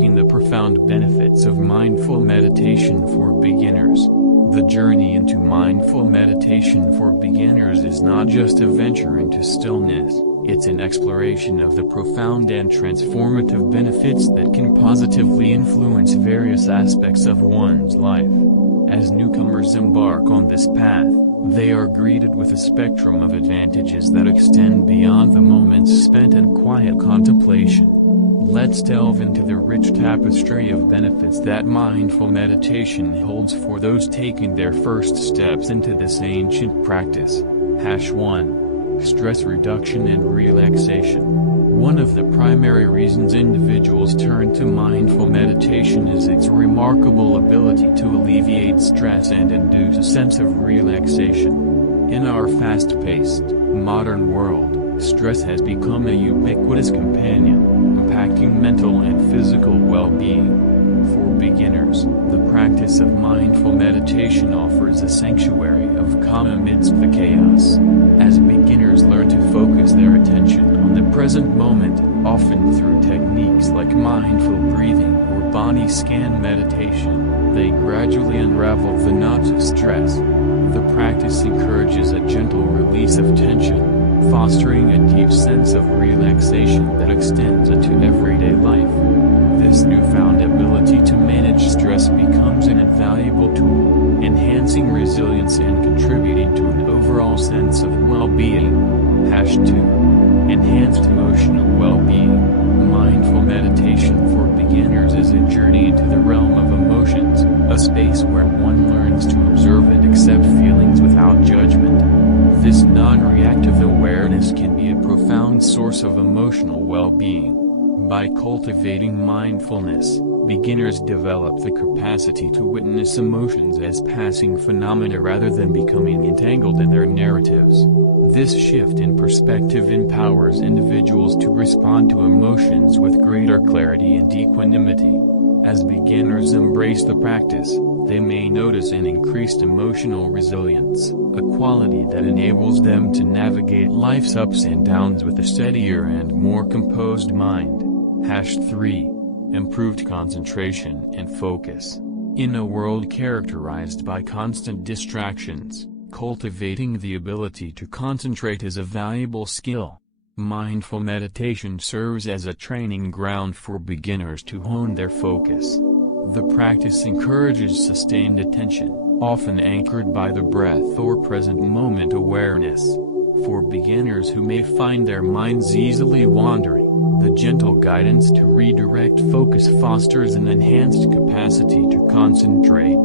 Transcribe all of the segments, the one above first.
unpacking the profound benefits of mindful meditation for beginners. The journey into mindful meditation for beginners is not just a venture into stillness, it's an exploration of the profound and transformative benefits that can positively influence various aspects of one's life. As newcomers embark on this path, they are greeted with a spectrum of advantages that extend beyond the moments spent in quiet contemplation. Let's delve into the rich tapestry of benefits that mindful meditation holds for those taking their first steps into this ancient practice. 1. Stress reduction and relaxation. One of the primary reasons individuals turn to mindful meditation is its remarkable ability to alleviate stress and induce a sense of relaxation. In our fast-paced, modern world, stress has become a ubiquitous companion, impacting mental and physical well-being. For beginners, the practice of mindful meditation offers a sanctuary of calm amidst the chaos. As beginners learn to focus their attention on the present moment, often through techniques like mindful breathing or body scan meditation, they gradually unravel the knots of stress. The practice encourages a gentle release of tension, fostering a deep sense of relaxation that extends into everyday life. This newfound ability to manage stress becomes an invaluable tool, enhancing resilience and contributing to an overall sense of well-being. 2. Enhanced emotional well-being. Mindful meditation for beginners is a journey into the realm of emotions, a space where one learns to observe and accept feelings without judgment. This non-reactive awareness can be a profound source of emotional well-being. By cultivating mindfulness, beginners develop the capacity to witness emotions as passing phenomena rather than becoming entangled in their narratives. This shift in perspective empowers individuals to respond to emotions with greater clarity and equanimity. As beginners embrace the practice, they may notice an increased emotional resilience, a quality that enables them to navigate life's ups and downs with a steadier and more composed mind. 3. Improved concentration and focus. In a world characterized by constant distractions, cultivating the ability to concentrate is a valuable skill. Mindful meditation serves as a training ground for beginners to hone their focus. The practice encourages sustained attention, often anchored by the breath or present moment awareness. For beginners who may find their minds easily wandering, the gentle guidance to redirect focus fosters an enhanced capacity to concentrate.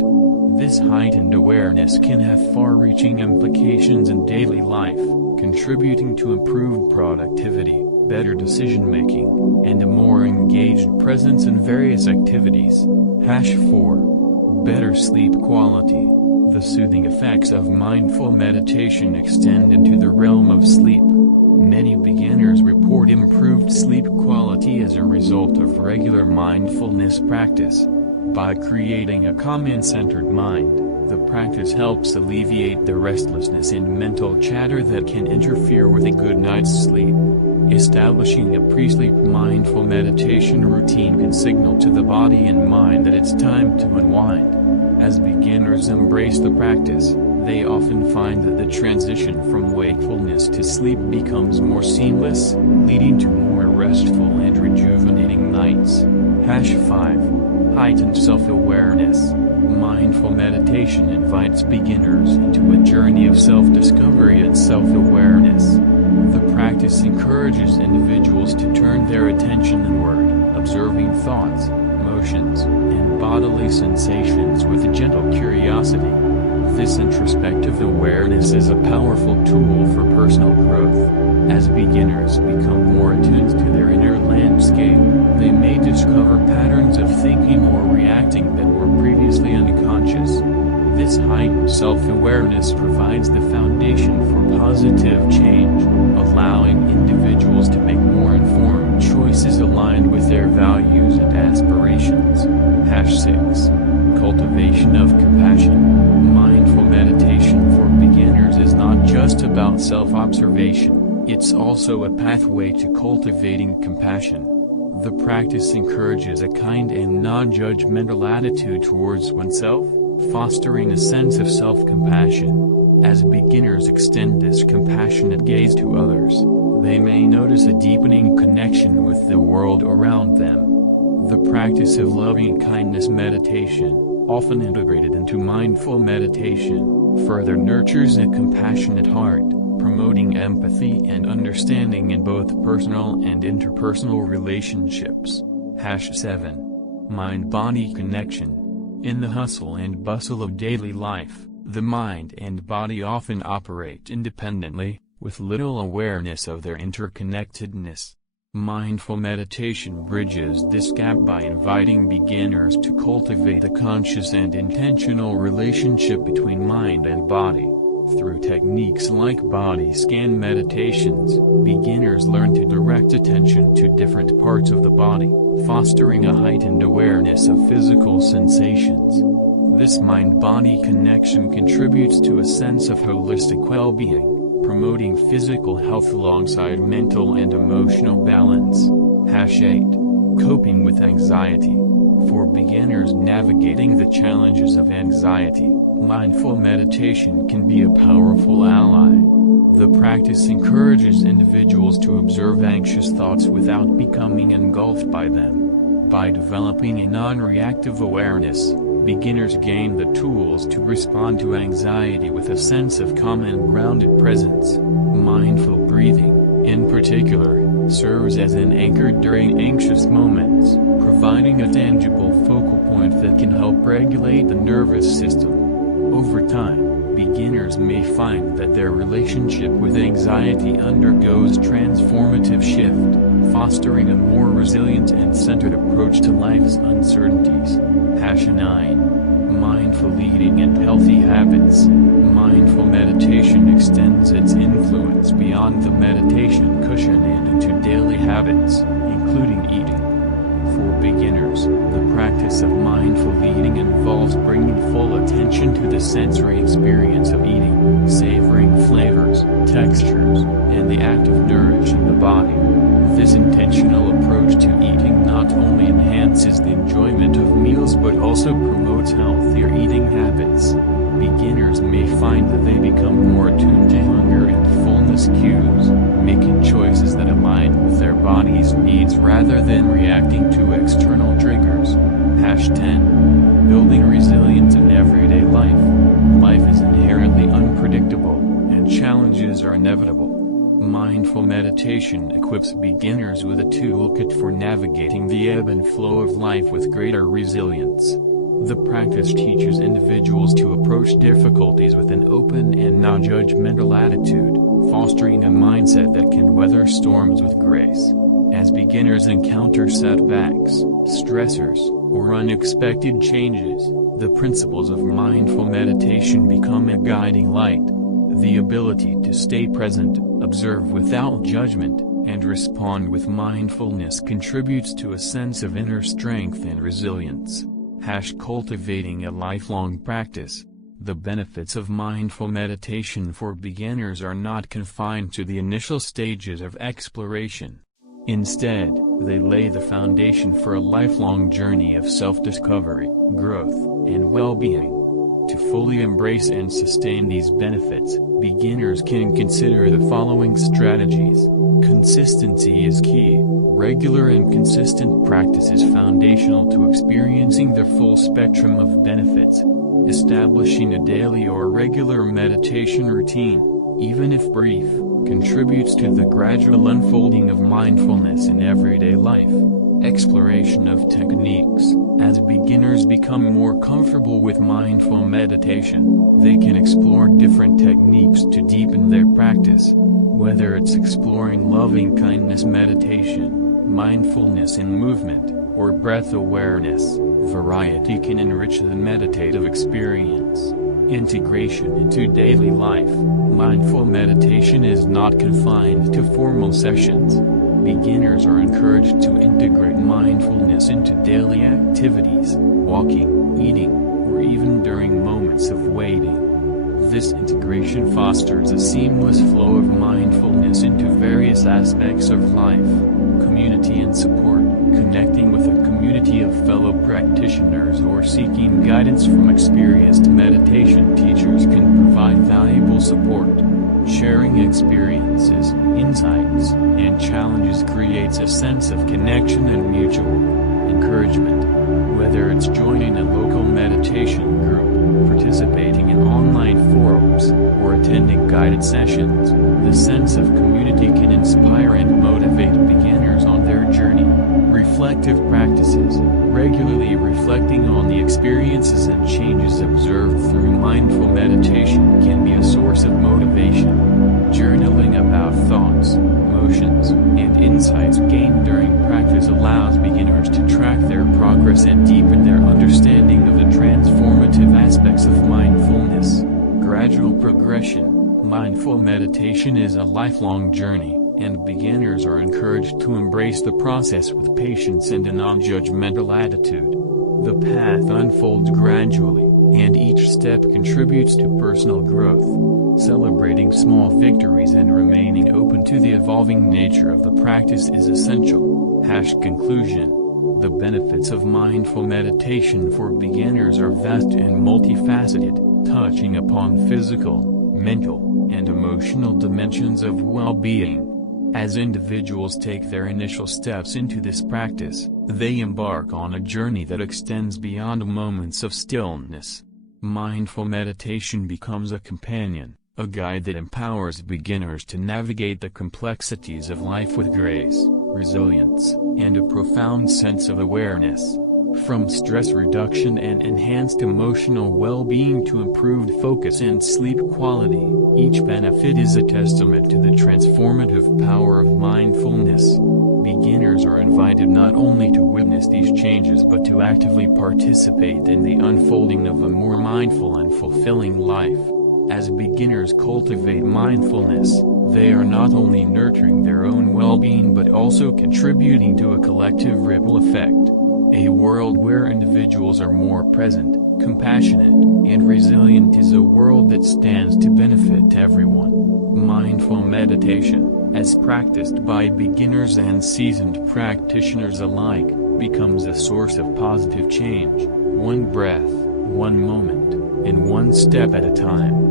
This heightened awareness can have far-reaching implications in daily life, contributing to improved productivity, better decision-making, and a more engaged presence in various activities. 4. Better sleep quality. The soothing effects of mindful meditation extend into the realm of sleep. Many beginners report improved sleep quality as a result of regular mindfulness practice. By creating a calm and centered mind, the practice helps alleviate the restlessness and mental chatter that can interfere with a good night's sleep. Establishing a pre-sleep mindful meditation routine can signal to the body and mind that it's time to unwind. As beginners embrace the practice, they often find that the transition from wakefulness to sleep becomes more seamless, leading to more restful and rejuvenating nights. 5. Heightened Self-awareness. Mindful meditation invites beginners into a journey of self-discovery and self-awareness. The practice encourages individuals to turn their attention inward, observing thoughts, emotions, and bodily sensations with a gentle curiosity. This introspective awareness is a powerful tool for personal growth. As beginners become more attuned to their inner landscape, they may discover patterns of thinking or reacting that were previously unconscious. This heightened self-awareness provides the foundation for positive change, allowing individuals to make more informed choices aligned with their values and aspirations. 6. Cultivation of Compassion. Mindful meditation for beginners is not just about self-observation, it's also a pathway to cultivating compassion. The practice encourages a kind and non-judgmental attitude towards oneself, fostering a sense of self-compassion. As beginners extend this compassionate gaze to others, they may notice a deepening connection with the world around them. The practice of loving-kindness meditation, often integrated into mindful meditation, further nurtures a compassionate heart, promoting empathy and understanding in both personal and interpersonal relationships. #7. Mind-body connection. In the hustle and bustle of daily life, the mind and body often operate independently, with little awareness of their interconnectedness. Mindful meditation bridges this gap by inviting beginners to cultivate a conscious and intentional relationship between mind and body. Through techniques like body scan meditations, beginners learn to direct attention to different parts of the body, fostering a heightened awareness of physical sensations. This mind-body connection contributes to a sense of holistic well-being, promoting physical health alongside mental and emotional balance. #8. Coping with anxiety. For beginners navigating the challenges of anxiety, mindful meditation can be a powerful ally. The practice encourages individuals to observe anxious thoughts without becoming engulfed by them. By developing a non-reactive awareness, beginners gain the tools to respond to anxiety with a sense of calm and grounded presence. Mindful breathing, in particular, serves as an anchor during anxious moments, providing a tangible focal point that can help regulate the nervous system. Over time, beginners may find that their relationship with anxiety undergoes transformative shift, fostering a more resilient and centered approach to life's uncertainties. #9. Mindful eating and healthy habits. Mindful meditation extends its influence beyond the meditation cushion and into daily habits, including eating. For beginners, the practice of mindful eating involves bringing full attention to the sensory experience of eating, savoring flavors, textures, and the act of nourishing the body. This intentional approach to eating not only enhances the enjoyment of meals but also promotes healthier eating habits. Beginners may find that they become more attuned to hunger and fullness cues, making choices that align with their body's needs rather than reacting to external triggers. #10. Building resilience in everyday life. Life is inherently unpredictable, and challenges are inevitable. Mindful meditation equips beginners with a toolkit for navigating the ebb and flow of life with greater resilience. The practice teaches individuals to approach difficulties with an open and non-judgmental attitude, fostering a mindset that can weather storms with grace. As beginners encounter setbacks, stressors, or unexpected changes, the principles of mindful meditation become a guiding light. The ability to stay present, observe without judgment, and respond with mindfulness contributes to a sense of inner strength and resilience. Cultivating a lifelong practice. The benefits of mindful meditation for beginners are not confined to the initial stages of exploration. Instead, they lay the foundation for a lifelong journey of self-discovery, growth, and well-being. To fully embrace and sustain these benefits, beginners can consider the following strategies. Consistency is key. Regular and consistent practice is foundational to experiencing the full spectrum of benefits. Establishing a daily or regular meditation routine, even if brief, contributes to the gradual unfolding of mindfulness in everyday life. Exploration of techniques. As beginners become more comfortable with mindful meditation, they can explore different techniques to deepen their practice. Whether it's exploring loving-kindness meditation, mindfulness in movement, or breath awareness, variety can enrich the meditative experience. Integration into daily life. Mindful meditation is not confined to formal sessions. Beginners are encouraged to integrate mindfulness into daily activities, walking, eating, or even during moments of waiting. This integration fosters a seamless flow of mindfulness into various aspects of life. Community and support. Connecting with a community of fellow practitioners or seeking guidance from experienced meditation teachers can provide valuable support. Sharing experiences, insights, and challenges creates a sense of connection and mutual encouragement. Whether it's joining a local meditation group, participating in online forums, or attending guided sessions, the sense of community can inspire and motivate beginners on their journey. Reflective practices, regularly reflecting on the experiences and changes observed through mindful meditation can be a source of motivation. Journaling about thoughts, emotions, and insights gained during practice allows beginners to track their progress and deepen their understanding of the transformative aspects of mindfulness. Gradual progression. Mindful meditation is a lifelong journey, and beginners are encouraged to embrace the process with patience and a non-judgmental attitude. The path unfolds gradually, and each step contributes to personal growth. Celebrating small victories and remaining open to the evolving nature of the practice is essential. Conclusion. The benefits of mindful meditation for beginners are vast and multifaceted, touching upon physical, mental, and emotional dimensions of well-being. As individuals take their initial steps into this practice, they embark on a journey that extends beyond moments of stillness. Mindful meditation becomes a companion, a guide that empowers beginners to navigate the complexities of life with grace, resilience, and a profound sense of awareness. From stress reduction and enhanced emotional well-being to improved focus and sleep quality, each benefit is a testament to the transformative power of mindfulness. Beginners are invited not only to witness these changes but to actively participate in the unfolding of a more mindful and fulfilling life. As beginners cultivate mindfulness, they are not only nurturing their own well-being but also contributing to a collective ripple effect. A world where individuals are more present, compassionate, and resilient is a world that stands to benefit everyone. Mindful meditation, as practiced by beginners and seasoned practitioners alike, becomes a source of positive change, one breath, one moment, and one step at a time.